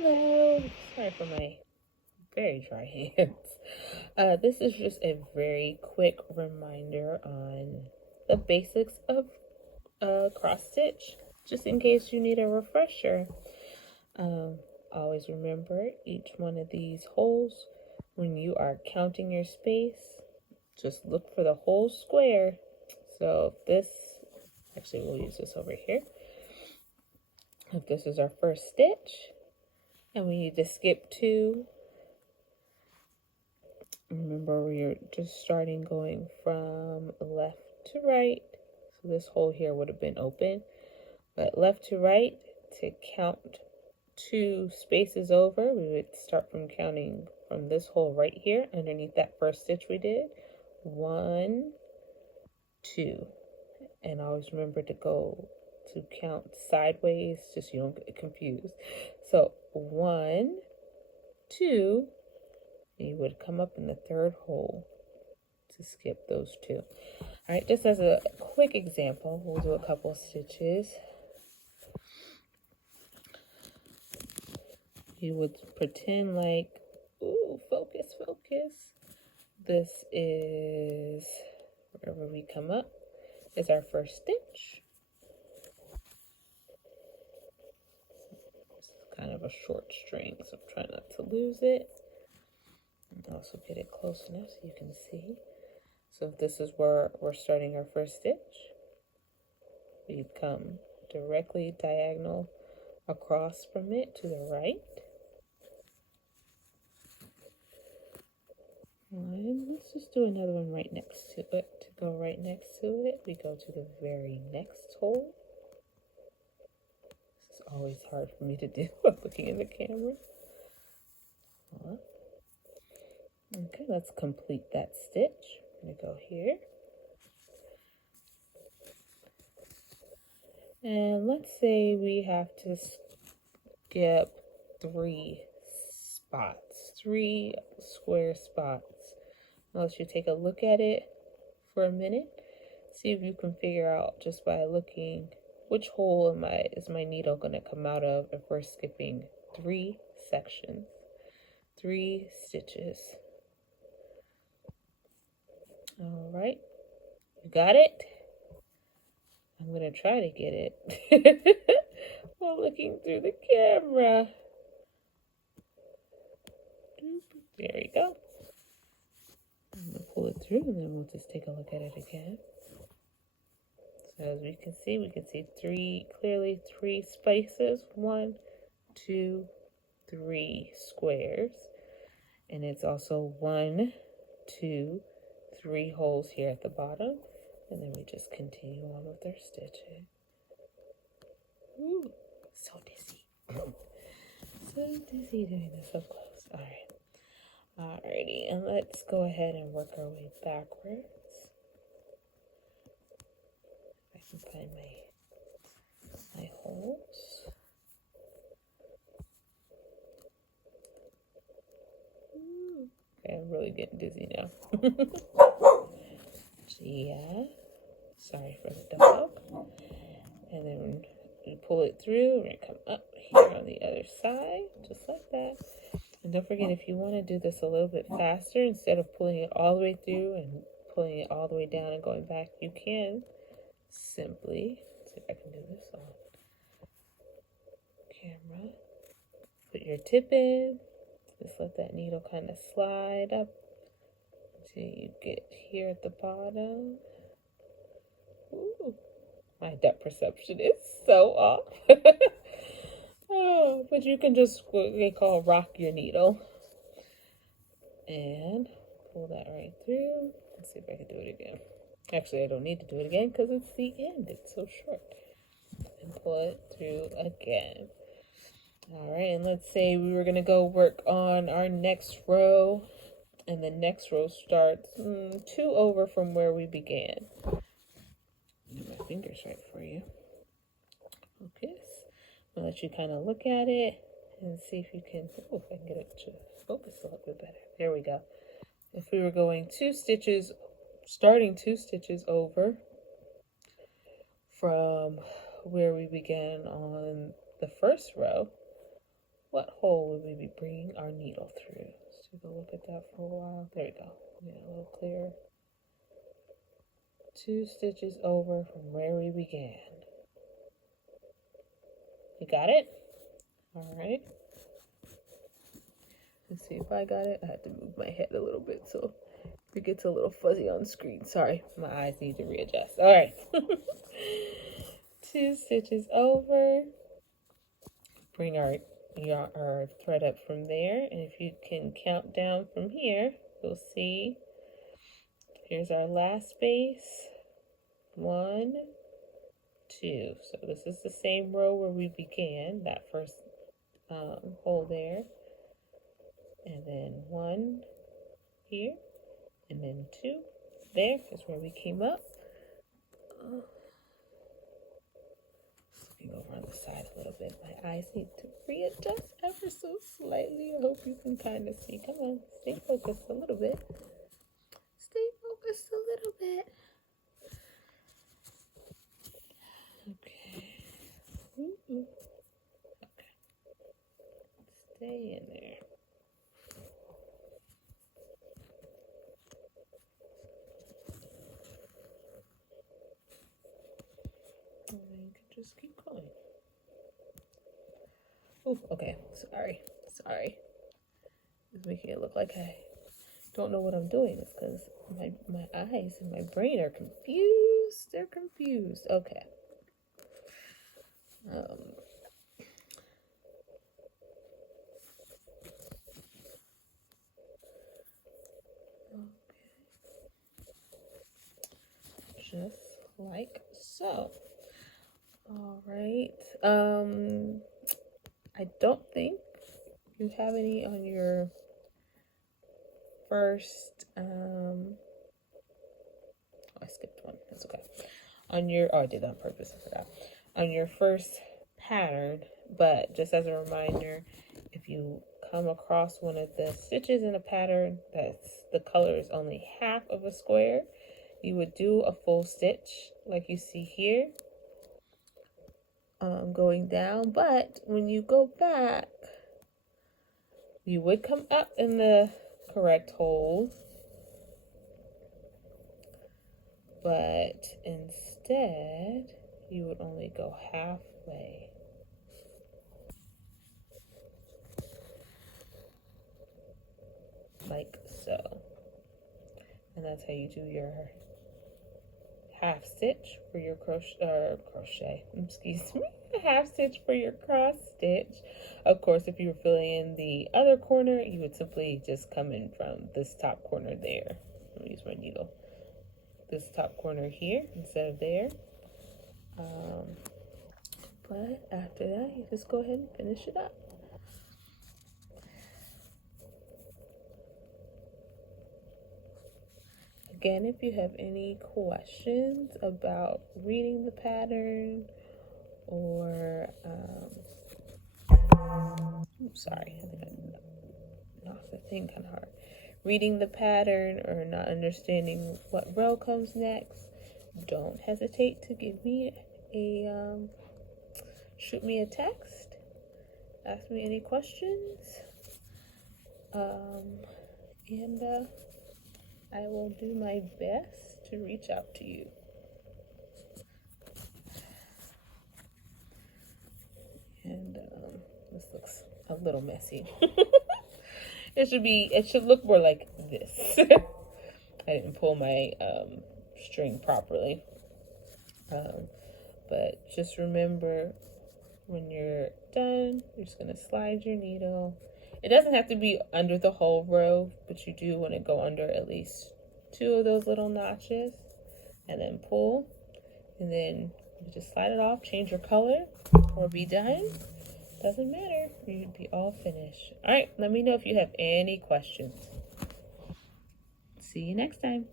Hello. Sorry for my very dry hands. This is just a very quick reminder on the basics of cross stitch, just in case you need a refresher. Always remember each one of these holes when you are counting your space. Just look for the whole square. So if this, actually we'll use this over here. If this is our first stitch and we need to skip 2, remember we're just starting going from left to right. So this hole here would have been open, but left to right to count 2 spaces over, we would start from counting from this hole right here underneath that first stitch we did. 1, 2, and always remember to go to count sideways just so you don't get confused. So 1, 2, you would come up in the third hole to skip those 2. All right, just as a quick example, we'll do a couple stitches. You would pretend like, ooh, focus. This is, wherever we come up, is our first stitch. This is kind of a short string, so I'm trying not to lose it. And also get it close enough so you can see. So if this is where we're starting our first stitch, we'd come directly diagonal across from it to the right. And let's just do another one right next to it. To go right next to it, we go to the very next hole. This is always hard for me to do looking in the camera. Okay, let's complete that stitch. I'm gonna go here. And let's say we have to skip 3 spots, 3 square spots. I'll let you take a look at it for a minute. See if you can figure out just by looking which hole is my needle going to come out of if we're skipping 3 sections, 3 stitches. All right, you got it? I'm going to try to get it while looking through the camera. There you go. I'm going to pull it through and then we'll just take a look at it again. So as we can see clearly 3 spaces, 1, 2, 3 squares. And it's also 1, 2, 3 holes here at the bottom. And then we just continue on with our stitching. Ooh, so dizzy. So dizzy doing this up close. All right. Alrighty, and let's go ahead and work our way backwards. I can find my holes. Okay, I'm really getting dizzy now. Yeah, sorry for the dog. And then we pull it through, we're gonna come up here on the other side, just like that. And don't forget, if you want to do this a little bit faster, instead of pulling it all the way through and pulling it all the way down and going back, you can simply, let's see if I can do this on camera, put your tip in, just let that needle kind of slide up until you get here at the bottom. Ooh, my depth perception is so off. Oh, but you can just what they call rock your needle. And pull that right through. Let's see if I can do it again. Actually, I don't need to do it again because it's the end. It's so short. And pull it through again. All right, and let's say we were going to go work on our next row. And the next row starts 2 over from where we began. Get my fingers right for you. Okay. I'll let you kind of look at it and see if you can, if I can get it to focus a little bit better. There we go. If we were going 2 stitches, starting 2 stitches over from where we began on the first row, what hole be bringing our needle through. Let's take a look at that for a while. There we go. Yeah, a little clearer. 2 stitches over from where we began. You got it? All right. Let's see if I got it. I had to move my head a little bit so it gets a little fuzzy on the screen. Sorry, my eyes need to readjust. All right. 2 stitches over. Bring our thread up from there. And if you can count down from here, you'll see here's our last space. 1, 2. So this is the same row where we began, that first hole there. And then 1 here, and then 2 there is where we came up. Looking over on the side a little bit. My eyes need to readjust ever so slightly. I hope you can kind of see. Come on, stay focused a little bit. Stay focused a little bit. Okay. Okay. Stay in there. And then you can just keep going. Oh, okay. Sorry. It's making it look like I don't know what I'm doing. It's because my eyes and my brain are confused. They're confused. Okay. Just like so. All right. I don't think you have any on your first I skipped one. That's okay. On your I did that on purpose, I forgot. On your first pattern, but just as a reminder, if you come across one of the stitches in a pattern that's the color is only half of a square, you would do a full stitch like you see here, going down. But when you go back, you would come up in the correct hole, but instead you would only go halfway. Like so. And that's how you do your half stitch for your crochet, excuse me, half stitch for your cross stitch. Of course, if you were filling in the other corner, you would simply just come in from this top corner there. Let me use my needle. This top corner here instead of there. But after that, you just go ahead and finish it up. Again, if you have any questions about reading the pattern or, sorry, I think I knocked the thing kind of hard. Reading the pattern or not understanding what row comes next, don't hesitate to give me shoot me a text, ask me any questions, and I will do my best to reach out to you. And this looks a little messy. It should look more like this. I didn't pull my string properly. But just remember, when you're done, you're just going to slide your needle. It doesn't have to be under the whole row, but you do want to go under at least 2 of those little notches, and then pull, and then you just slide it off, change your color, or be done. Doesn't matter. You'd be all finished. All right, let me know if you have any questions. See you next time.